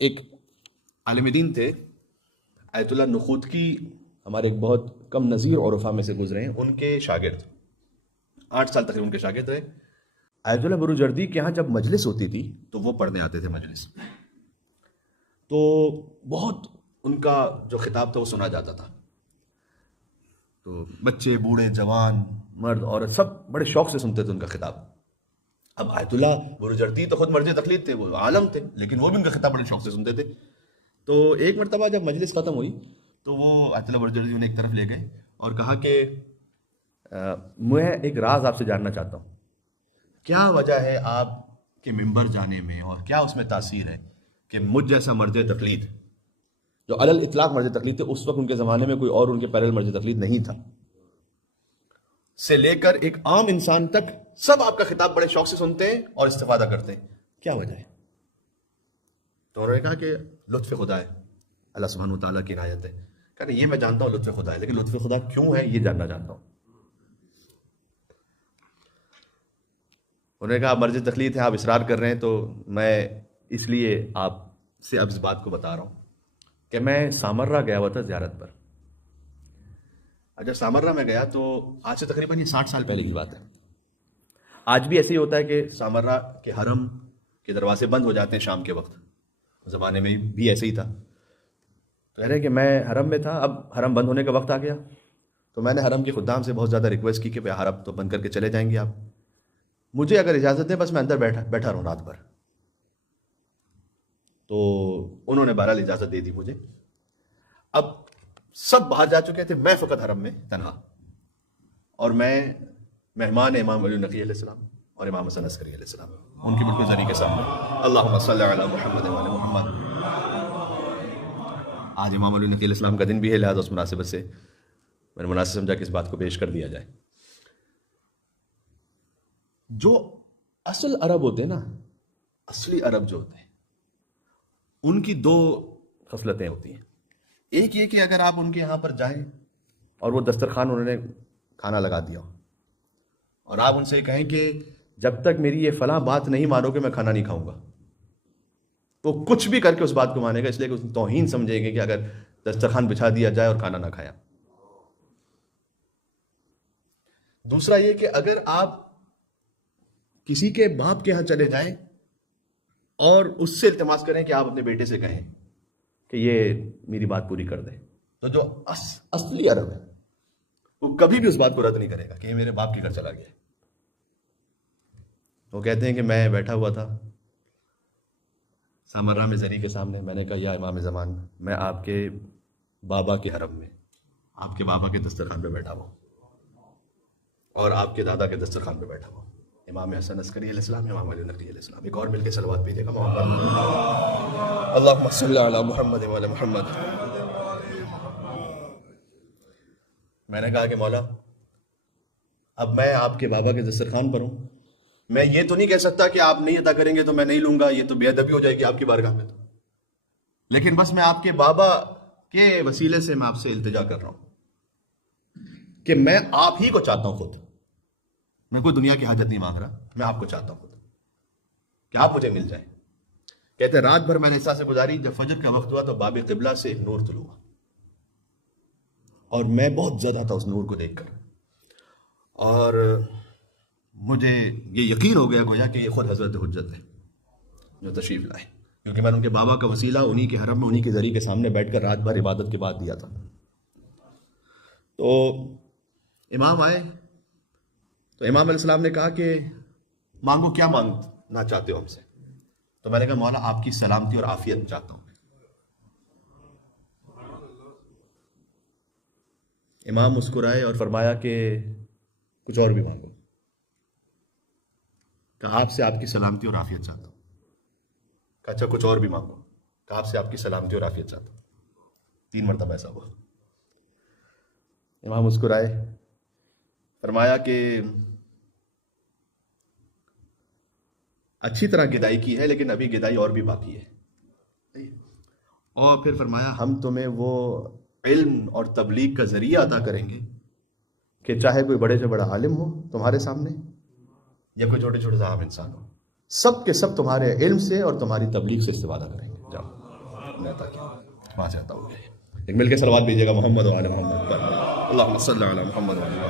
ایک عالم دین تھے آیت اللہ نخوتکی، ہمارے ایک بہت کم نظیر عرفا میں سے گزرے ہیں، ان کے شاگرد 8 سال تقریباً ان کے شاگرد رہے۔ آیت اللہ بروجردی کے یہاں جب مجلس ہوتی تھی تو وہ پڑھنے آتے تھے مجلس، تو بہت ان کا جو خطاب تھا وہ سنا جاتا تھا، تو بچے بوڑھے جوان مرد عورت سب بڑے شوق سے سنتے تھے ان کا خطاب۔ اب آیت اللہ بروجردی تو خود مرجع تقلید تھے، وہ عالم تھے، لیکن وہ بھی ان کا خطاب بڑے شوق سے سنتے تھے۔ تو ایک مرتبہ جب مجلس ختم ہوئی تو وہ آیت اللہ بروجردی انہیں ایک طرف لے گئے اور کہا کہ میں ایک راز آپ سے جاننا چاہتا ہوں، کیا وجہ ہے آپ کے ممبر جانے میں اور کیا اس میں تاثیر ہے کہ مجھ جیسا مرجع تقلید جو علی الاطلاق مرجع تقلید تھے، اس وقت ان کے زمانے میں کوئی اور ان کے پیرل مرجع تقلید نہیں تھا، سے لے کر ایک عام انسان تک سب آپ کا خطاب بڑے شوق سے سنتے ہیں اور استفادہ کرتے ہیں، کیا وجہ ہے؟ تو انہوں نے کہا کہ لطف خدا ہے، اللہ سبحانہ و تعالیٰ کی عنایت ہے۔ کہا یہ میں جانتا ہوں لطف خدا ہے، لیکن لطف خدا کیوں ہے یہ جاننا چاہتا ہوں۔ انہوں نے کہا آپ مرجع تقلید ہیں، آپ اصرار کر رہے ہیں، تو میں اس لیے آپ سے اب اس بات کو بتا رہا ہوں کہ میں سامرہ گیا ہوا تھا زیارت پر۔ جب سامرہ میں گیا تو آج سے تقریباً یہ 60 سال پہلے کی بات ہے۔ آج بھی ایسے ہی ہوتا ہے کہ سامرہ کے حرم کے دروازے بند ہو جاتے ہیں شام کے وقت، زمانے میں بھی ایسے ہی تھا۔ تو کہہ رہے کہ میں حرم میں تھا، اب حرم بند ہونے کا وقت آ گیا، تو میں نے حرم کے خدام سے بہت زیادہ ریکویسٹ کی کہ بھئی حرم تو بند کر کے چلے جائیں گے آپ، مجھے اگر اجازت دیں بس میں اندر بیٹھا رہوں رات بھر۔ تو انہوں نے بہرحال اجازت دے دی مجھے۔ اب سب باہر جا چکے تھے، میں فقط حرم میں تنہا، اور میں مہمان امام علی نقی علیہ السلام اور امام حسن عسکری علیہ السلام، ان کی بالکل زری کے سامنے۔ اللہم صلی علی محمد وعلی محمد۔ آج امام علی نقی علیہ السلام کا دن بھی ہے، لہذا اس مناسبت سے میں نے مناسب سمجھا کہ اس بات کو پیش کر دیا جائے۔ جو اصل عرب ہوتے ہیں نا، اصلی عرب جو ہوتے ہیں، ان کی 2 خصلتیں ہوتی ہیں۔ ایک یہ کہ اگر آپ ان کے یہاں پر جائیں اور وہ دسترخوان انہوں نے کھانا لگا دیا اور آپ ان سے کہیں کہ جب تک میری یہ فلاں بات نہیں مانو گے میں کھانا نہیں کھاؤں گا، تو کچھ بھی کر کے اس بات کو مانے گا، اس لیے کہ اس توہین سمجھے گے کہ اگر دسترخوان بچھا دیا جائے اور کھانا نہ کھایا۔ دوسرا یہ کہ اگر آپ کسی کے باپ کے ہاں چلے جائیں اور اس سے التماس کریں کہ آپ اپنے بیٹے سے کہیں کہ یہ میری بات پوری کر دے، تو جو اصلی عرب ہے وہ کبھی بھی اس بات کو رد نہیں کرے گا کہ یہ میرے باپ کے گھر چلا گیا۔ وہ کہتے ہیں کہ میں بیٹھا ہوا تھا سامرہ میں زری کے سامنے، میں نے کہا یا امام زمان، میں آپ کے بابا کے حرم میں آپ کے بابا کے دسترخوان پہ بیٹھا ہوں اور آپ کے دادا کے دسترخوان پہ بیٹھا ہوں، امام حسن عسکری علیہ السلام، امام علی نقی علیہ السلام۔ ایک اور مل کے صلوات پڑھیے گا، اللہم صلی علی محمد وعلی محمد۔ میں نے کہا کہ مولا اب میں آپ کے بابا کے دسترخوان پر ہوں، میں یہ تو نہیں کہہ سکتا کہ آپ نہیں عطا کریں گے تو میں نہیں لوں گا، یہ تو بے ادبی ہو جائے گی آپ کی بارگاہ میں، تو لیکن بس میں آپ کے بابا کے وسیلے سے میں آپ سے التجا کر رہا ہوں کہ میں آپ ہی کو چاہتا ہوں، خود میں کوئی دنیا کی حاجت نہیں مانگ رہا، میں آپ کو چاہتا ہوں خود کہ آپ مجھے مل جائیں۔ کہتے رات بھر میں نے اس طرح سے گزاری، جب فجر کا وقت ہوا تو باب قبلہ سے ایک نور طلوع ہوا اور میں بہت زیادہ تھا اس نور کو دیکھ کر، اور مجھے یہ یقین ہو گیا گویا کہ یہ خود حضرت حجت ہے جو تشریف لائے، کیونکہ میں نے ان کے بابا کا وسیلہ انہی کے حرم میں انہی کے ذریعے کے سامنے بیٹھ کر رات بھر عبادت کے بعد دیا تھا۔ تو امام آئے تو امام علیہ السلام نے کہا کہ مانگو، کیا مانگنا چاہتے ہو ہم سے؟ تو میں نے کہا مولا آپ کی سلامتی اور عافیت چاہتا ہوں۔ امام مسکرائے اور فرمایا کہ کچھ اور بھی مانگو۔ کہا آپ سے آپ کی سلامتی اور عافیت چاہتا ہوں۔ کہا اچھا کچھ اور بھی مانگو۔ کہا آپ سے آپ کی سلامتی اور عافیت چاہتا ہوں۔ 3 مرتبہ ایسا ہوا۔ امام مسکرائے، فرمایا کہ اچھی طرح گدائی کی ہے لیکن ابھی گدائی اور بھی باقی ہے، اور پھر فرمایا ہم تمہیں وہ علم اور تبلیغ کا ذریعہ عطا کریں گے کہ چاہے کوئی بڑے سے بڑا عالم ہو تمہارے سامنے یا کوئی چھوٹے چھوٹے سے عام انسان ہو، سب کے سب تمہارے علم سے اور تمہاری تبلیغ سے استفادہ کریں گے۔ جاؤ۔ نے عطا کیا، وہاں سے عطا ہو گیا۔ ایک مل کے صلوات بھیجیے گا محمد و آل محمد پر، اللہم صلی علی محمد و آل محمد۔